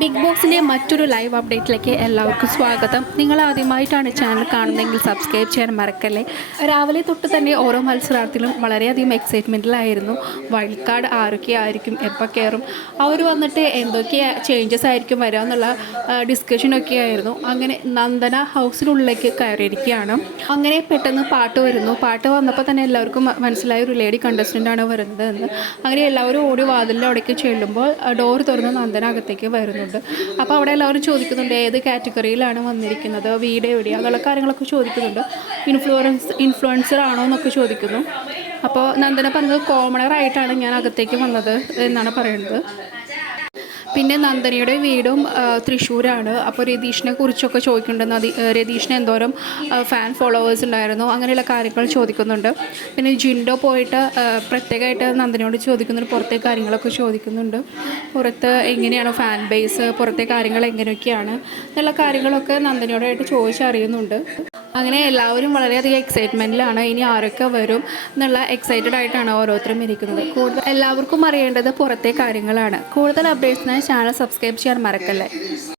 Big ബോസിന്റെ മറ്റൊരു live അപ്ഡേറ്റിലേക്ക് എല്ലാവർക്കും സ്വാഗതം. നിങ്ങൾ ആദ്യമായിട്ടാണ് ചാനൽ കാണുന്നതെങ്കിൽ സബ്സ്ക്രൈബ് ചെയ്യാൻ മറക്കല്ലേ? രാവിലെ തൊട്ട് തന്നെ ഓരോ മത്സരാർത്ഥികളും വളരെയധികം എക്സൈറ്റ്മെന്റിലായിരുന്നു വൈൽഡ് കാർഡ് ആരൊക്കെ ആയിരിക്കും എപ്പോൾ കയറും അവർ വന്നിട്ട് എന്തൊക്കെ ചേഞ്ചസ് ആയിരിക്കും വരിക എന്നുള്ള ഡിസ്കഷനൊക്കെ ആയിരുന്നു അങ്ങനെ നന്ദന ഹൗസിനുള്ളിലേക്ക് കയറിയിരിക്കുകയാണ്. അങ്ങനെ പെട്ടെന്ന് പാട്ട് വരുന്നു. പാട്ട് വന്നപ്പോൾ തന്നെ എല്ലാവർക്കും മനസ്സിലായ ഒരു ലേഡി കണ്ടസ്റ്റന്റ് ആണ് വരുന്നത് എന്ന്. അങ്ങനെ എല്ലാവരും ഓടി വാതിലിന്റെ അവിടേക്ക് ചെല്ലുമ്പോൾ ഡോർ തുറന്ന് നന്ദന അകത്തേക്ക് വരുന്നുണ്ട് അപ്പോൾ അവിടെ എല്ലാവരും ചോദിക്കുന്നുണ്ട് ഏത് കാറ്റഗറിയിലാണ് വന്നിരിക്കുന്നത്? വീട് എവിടെയാണ് എന്നുള്ള കാര്യങ്ങളൊക്കെ ചോദിക്കുന്നുണ്ട്. ഇൻഫ്ലുവൻസ് ഇൻഫ്ലുവൻസർ ആണോ എന്നൊക്കെ ചോദിക്കുന്നു. അപ്പോൾ നന്ദന പറഞ്ഞത് കോമണറായിട്ടാണ് ഞാൻ അകത്തേക്ക് വന്നത് എന്നാണ് പറയുന്നത്. പിന്നെ നന്ദനയുടെ വീടും തൃശ്ശൂരാണ്. അപ്പോൾ രതീഷിനെ കുറിച്ചൊക്കെ ചോദിക്കുന്നുണ്ട്. നദി രതീഷിന് എന്തോരം ഫാൻ ഫോളോവേഴ്സ് ഉണ്ടായിരുന്നു. അങ്ങനെയുള്ള കാര്യങ്ങൾ ചോദിക്കുന്നുണ്ട്. പിന്നെ ജിൻഡോ പോയിട്ട് പ്രത്യേകമായിട്ട് നന്ദനയോട് ചോദിക്കുന്നുണ്ട്. പുറത്തെ കാര്യങ്ങളൊക്കെ ചോദിക്കുന്നുണ്ട്. പുറത്ത് എങ്ങനെയാണ് ഫാൻ ബേസ് പുറത്തെ കാര്യങ്ങൾ എങ്ങനെയൊക്കെയാണ് എന്നുള്ള കാര്യങ്ങളൊക്കെ നന്ദനയോടായിട്ട് ചോദിച്ചറിയുന്നുണ്ട്. അങ്ങനെ എല്ലാവരും വളരെയധികം എക്സൈറ്റ്മെന്റിലാണ് ഇനി ആരൊക്കെ വരും എന്നുള്ള എക്സൈറ്റഡ് ആയിട്ടാണ് ഓരോരുത്തരും ഇരിക്കുന്നത്. കൂടുതൽ എല്ലാവർക്കും അറിയേണ്ടത് പുറത്തെ കാര്യങ്ങളാണ്. കൂടുതൽ അപ്ഡേറ്റ്സിനായി ചാനൽ സബ്സ്ക്രൈബ് ചെയ്യാൻ മറക്കല്ലേ?